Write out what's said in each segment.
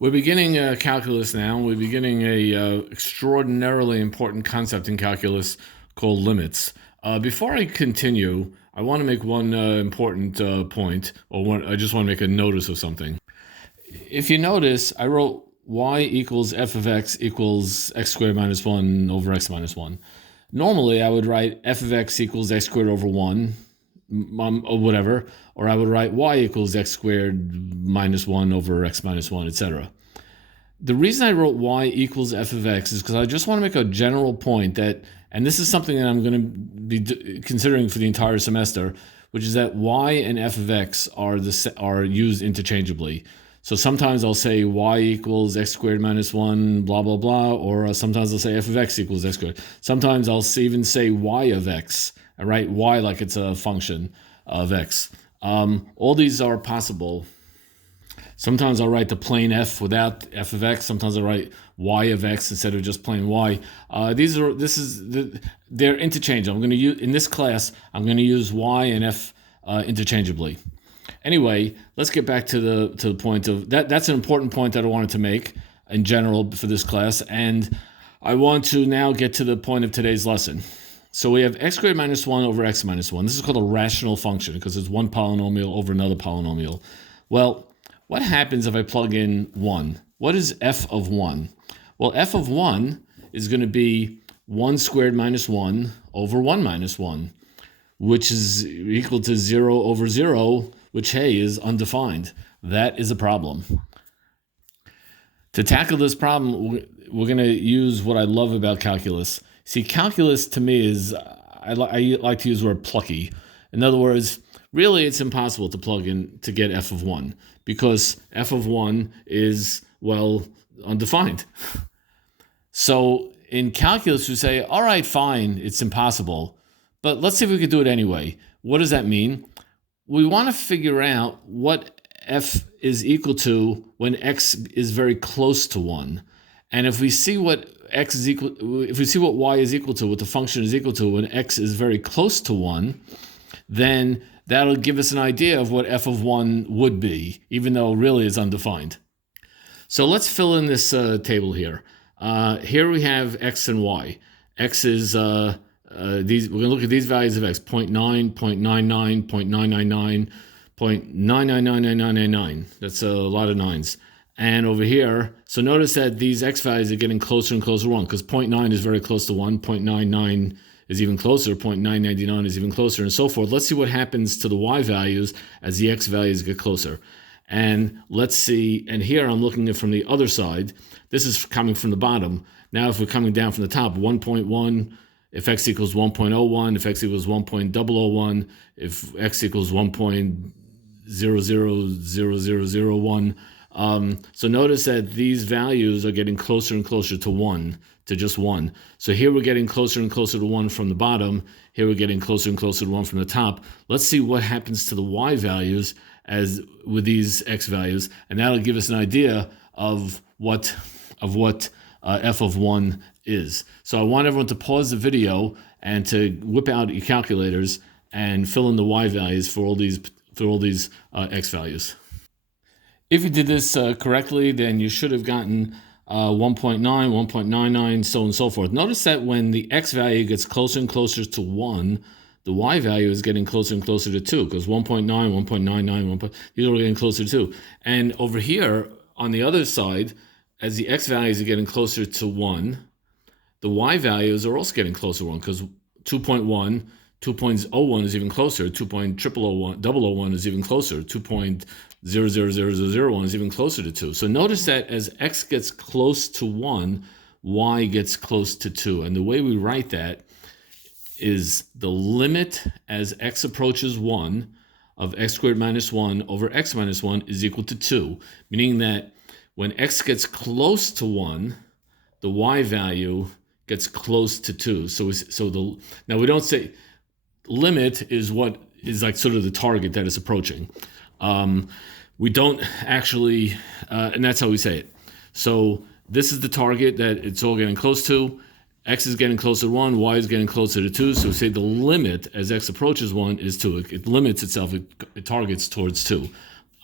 We're beginning calculus now. We're beginning a extraordinarily important concept in calculus called limits. Before I continue, I want to make one important point, I just want to make a notice of something. If you notice, I wrote y equals f of x equals x squared minus 1 over x minus 1. Normally, I would write f of x equals x squared over 1, or whatever, or I would write y equals x squared minus 1 over x minus 1, etc. The reason I wrote y equals f of x is because I just want to make a general point that, and this is something that I'm going to be considering for the entire semester, which is that y and f of x are used interchangeably. So sometimes I'll say y equals x squared minus 1, blah, blah, blah, or sometimes I'll say f of x equals x squared. Sometimes I'll even say y of x. I write y like it's a function of x. All these are possible. Sometimes I'll write the plain f without f of x. Sometimes I'll write y of x instead of just plain y. They're interchangeable. I'm going to use in this class. I'm going to use y and f interchangeably. Anyway, let's get back to the point of that. That's an important point that I wanted to make in general for this class, and I want to now get to the point of today's lesson. So we have x squared minus 1 over x minus 1. This is called a rational function because it's one polynomial over another polynomial. Well, what happens if I plug in 1? What is f of 1? Well, f of 1 is going to be 1 squared minus 1 over 1 minus 1, which is equal to 0 over 0, which, hey, is undefined. That is a problem. To tackle this problem, we're going to use what I love about calculus. See, calculus to me is, I like to use the word plucky. In other words, really it's impossible to plug in to get f of 1 because f of 1 is, well, undefined. So in calculus, we say, all right, fine, it's impossible, but let's see if we can do it anyway. What does that mean? We want to figure out what f is equal to when x is very close to 1. And if we see what if we see what y is equal to, what the function is equal to when x is very close to 1, then that'll give us an idea of what f of 1 would be, even though really it's undefined. So let's fill in this table here. Here we have x and y. X is we're going to look at these values of x: 0.9, 0.99, 0.999, 0.9999999. That's a lot of nines. And over here, so notice that these x values are getting closer and closer to 1 because 0.9 is very close to 1, 0.99 is even closer, 0.999 is even closer, and so forth. Let's see what happens to the y values as the x values get closer. And let's see, and here I'm looking at from the other side. This is coming from the bottom. Now if we're coming down from the top, 1.1, if x equals 1.01, if x equals 1.001, if x equals 1.000001. So notice that these values are getting closer and closer to 1, to just 1. So here we're getting closer and closer to 1 from the bottom. Here we're getting closer and closer to 1 from the top. Let's see what happens to the y values as with these x values, and that'll give us an idea of what f of 1 is. So I want everyone to pause the video and to whip out your calculators and fill in the y values for all these x values. If you did this correctly, then you should have gotten 1.9, 1.99, so on and so forth. Notice that when the x value gets closer and closer to 1, the y value is getting closer and closer to 2, because 1.9, 1.99, these are getting closer to 2. And over here, on the other side, as the x values are getting closer to 1, the y values are also getting closer to 1, because 2.1, 2.01 is even closer, 2.001 is even closer, 2.000001 is even closer to 2. So notice that as x gets close to 1, y gets close to 2. And the way we write that is the limit as x approaches 1 of x squared minus 1 over x minus 1 is equal to 2, meaning that when x gets close to 1, the y value gets close to 2. Now we don't say limit is what is like sort of the target that is approaching. We don't actually, and that's how we say it. So this is the target that it's all getting close to. X is getting closer to 1, y is getting closer to 2. So we say the limit as x approaches 1 is 2. It limits itself, it targets towards 2.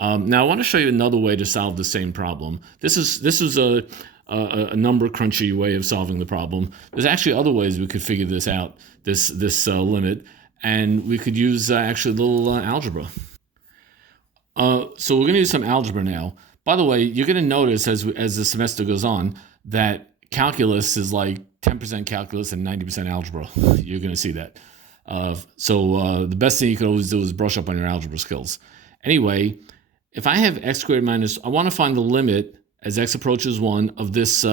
Now I want to show you another way to solve the same problem. This is a number crunchy way of solving the problem. There's actually other ways we could figure this out, this limit, and we could use actually a little algebra. So we're going to use some algebra now. By the way, you're going to notice as the semester goes on that calculus is like 10% calculus and 90% algebra. You're going to see that. So the best thing you can always do is brush up on your algebra skills. Anyway, if I have x squared minus, I want to find the limit as x approaches 1 of this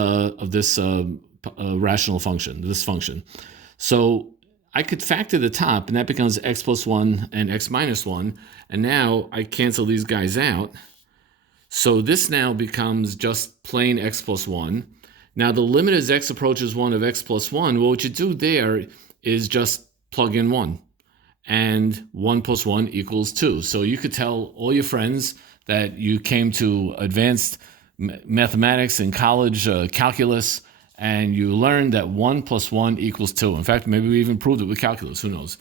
rational function, this function. So I could factor the top, and that becomes x plus 1 and x minus 1. And now I cancel these guys out. So this now becomes just plain x plus 1. Now the limit as x approaches 1 of x plus 1, well, what you do there is just plug in 1. And 1 plus 1 equals 2. So you could tell all your friends that you came to advanced mathematics in college, calculus, and you learned that 1 plus 1 equals 2. In fact, maybe we even proved it with calculus. Who knows?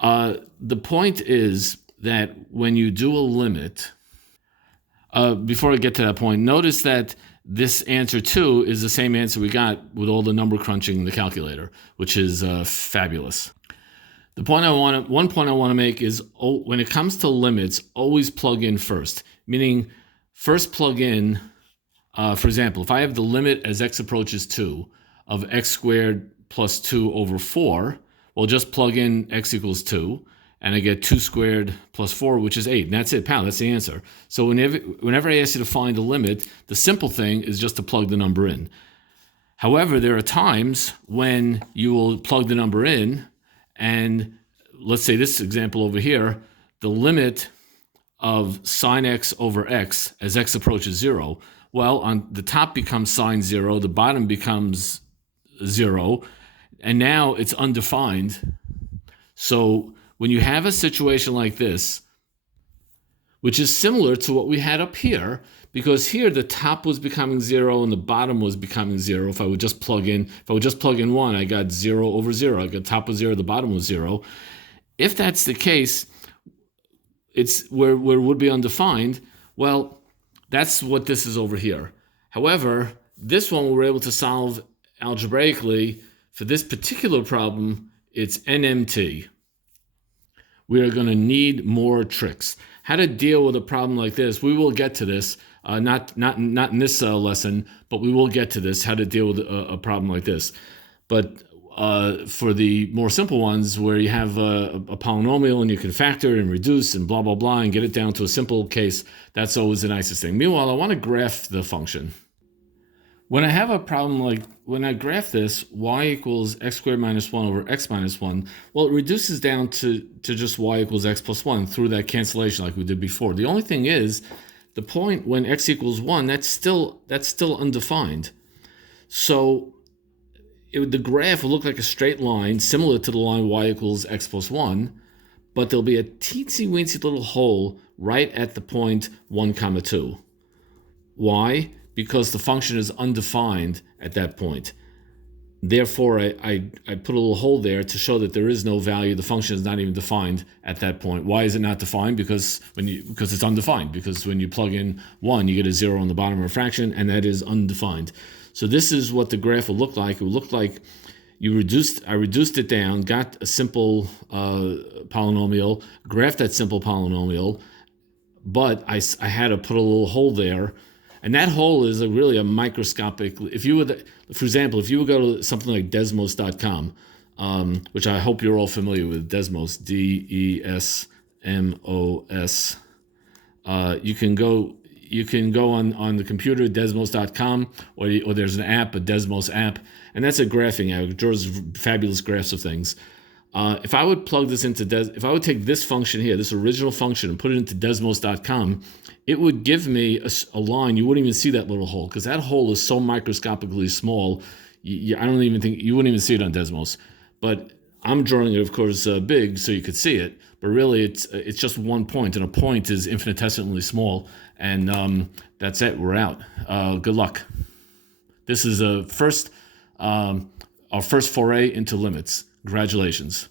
The point is that when you do a limit, before I get to that point, notice that this answer 2 is the same answer we got with all the number crunching in the calculator, which is fabulous. One point I want to make is, when it comes to limits, always plug in first. Meaning, first plug in, for example, if I have the limit as x approaches 2 of x squared plus 2 over 4, well, just plug in x equals 2, and I get 2 squared plus 4, which is 8. And that's it, pal, that's the answer. So whenever I ask you to find a limit, the simple thing is just to plug the number in. However, there are times when you will plug the number in, and let's say this example over here, the limit of sine x over x as x approaches 0, well, on the top becomes sine 0, the bottom becomes 0, and now it's undefined. So when you have a situation like this, which is similar to what we had up here, because here the top was becoming 0 and the bottom was becoming 0. If I would just plug in 1, I got 0 over 0. I got top was 0, the bottom was 0. If that's the case, it's where it would be undefined. Well, that's what this is over here. However, this one we were able to solve algebraically. For this particular problem, it's NMT. We are going to need more tricks. How to deal with a problem like this, we will get to this. Not in this lesson, but we will get to this, how to deal with a problem like this. But for the more simple ones, where you have a polynomial and you can factor and reduce and blah, blah, blah, and get it down to a simple case, that's always the nicest thing. Meanwhile, I want to graph the function. When I have a problem like, when I graph this, y equals x squared minus 1 over x minus 1, well, it reduces down to just y equals x plus 1 through that cancellation like we did before. The only thing is, the point when x equals 1, that's still undefined. So the graph will look like a straight line, similar to the line y equals x plus 1, but there'll be a teensy-weensy little hole right at the point 1, 2. Why? Because the function is undefined at that point. Therefore, I put a little hole there to show that there is no value. The function is not even defined at that point. Why is it not defined? Because it's undefined. Because when you plug in 1, you get a 0 on the bottom of a fraction, and that is undefined. So this is what the graph will look like. It will look like I reduced it down, got a simple polynomial, graphed that simple polynomial, but I had to put a little hole there. And that hole is really a microscopic. If you would, for example, if you would go to something like Desmos.com, which I hope you're all familiar with, Desmos, DESMOS. You can go on the computer, Desmos.com, or there's an app, a Desmos app, and that's a graphing app. It draws fabulous graphs of things. If I would plug this into if I would take this function here, this original function, and put it into Desmos.com, it would give me a line. You wouldn't even see that little hole because that hole is so microscopically small. I don't even think you wouldn't even see it on Desmos. But I'm drawing it, of course, big so you could see it. But really, it's just one point, and a point is infinitesimally small. And that's it. We're out. Good luck. This is our first foray into limits. Congratulations.